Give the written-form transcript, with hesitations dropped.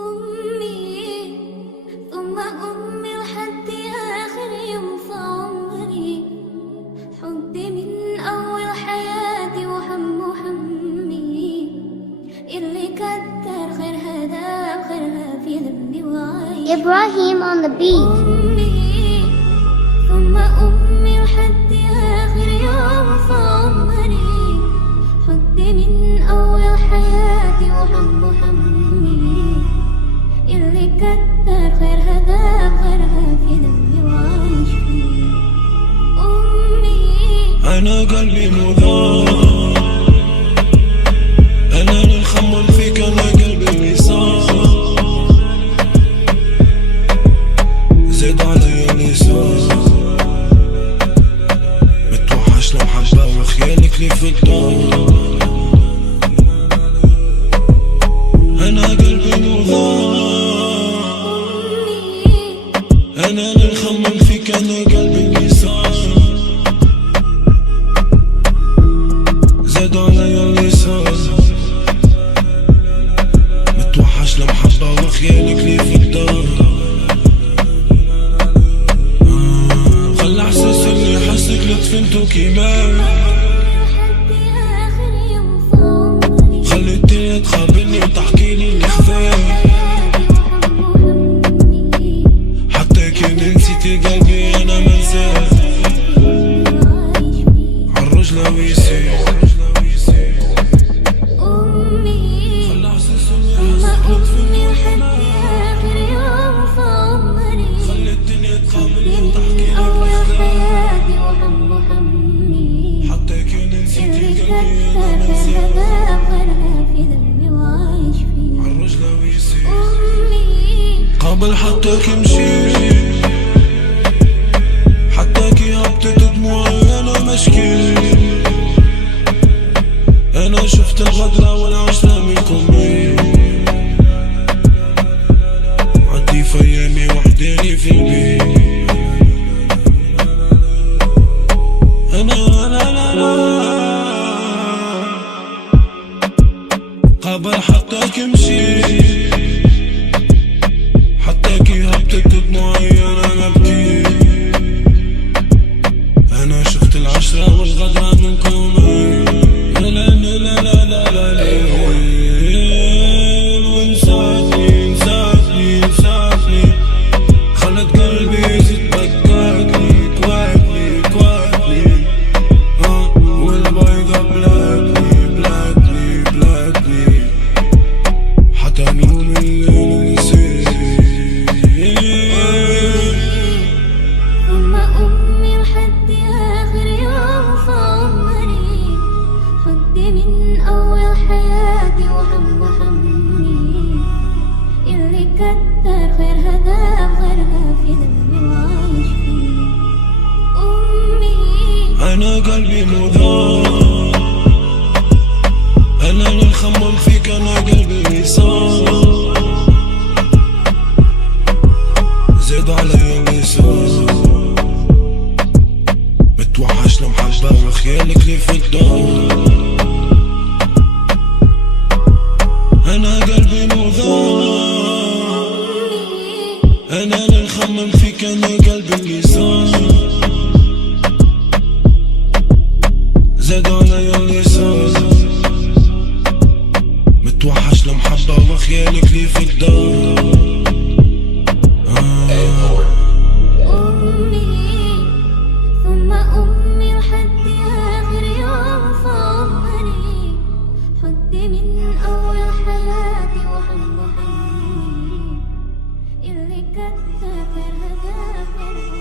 أمي ثم أمي لحد آخر يوم في عمري، حبي من أول حياتي وهم همي، اللي كتر خيرها داب خيرها في ذنبي وعايش. Ibrahim on the beat. أمي ثم أمي لحد آخر يوم في عمري، حبي من أول حياتي وهم همي، اللي كتر خيرها داب خيرها في ذنبي وعايش فيه. أمي أنا قلبي مضاع، أنا اللي نخمم فيك، أنا قلبي اللي صار، زيد علي اللي صار، متوحش لمحبة وخيالك لي في الدار. أنا قلبي مضاع، أنا اللي نخمم فيك، أنا قلبي اللي صار، زاد علي اللي صار، متوحش لمحبة وخيالك لي في الدار. خلى احساس اللي حسك لتفنتو كيمان، لحد آخر يوم في عمري، خلي الدنيا تقابلني وتحكيلي اللي خفاك، حياتي وهم همي، حتى كان نسيتي قلبي أنا منساك، وعايش فيه. عالرجلة ويسير. أمي خلى احساس اللي ثم حسك أمي لتفنتو لحد كيمان، آخر يوم في عمري، خلي الدنيا تقابلني من وتحكيلي أول اللي خفاك، حياتي وهم همي، حتى كان اللي نسيتي قلبي كتر أنا خيرها منساك، داب خيرها في ذنبي وعايش فيه. عالرجلة ويسير. أمي قبل حتى كمشي، حتى كي هبطت دموعي أنا مشكي، أنا شفت الغدرة والعشرة منكم، عدي في أيامي وحداني في البيت. أنا لا قبل حتى كمشي، حتى كي هبطت دموعي أنا مبكي، أنا شفت العشرة والغدرة منكم. لا لا لا لا لا لا لا، ونساتني خلت قلبي يزيد بكاكني، كواكني والبيضة بلاكني حتى نوم الليل نسيت. ثم أمي لحد آخر يوم في عمري، حبي من أول حياتي وهم همي، اللي كتر خيرها داب خيرها في ذنبي وعايش فيه. أمي أنا قلبي مضاع، أنا اللي نخمم فيك، أنا قلبي اللي صار، زيد علي اللي صار، متوحش لمحبة وخيالك لي في الدار. أنا قلبي مضاع، أنا اللي نخمم فيك، أنا قلبي اللي صار، زاد علي اللي صار، متوحش لمحبة وخيالك لي في الدار. أمي ثم أمي لحد آخر يوم في عمري، حبي من أول حياتي وهم همي، اللي كتر خيرها داب خيرها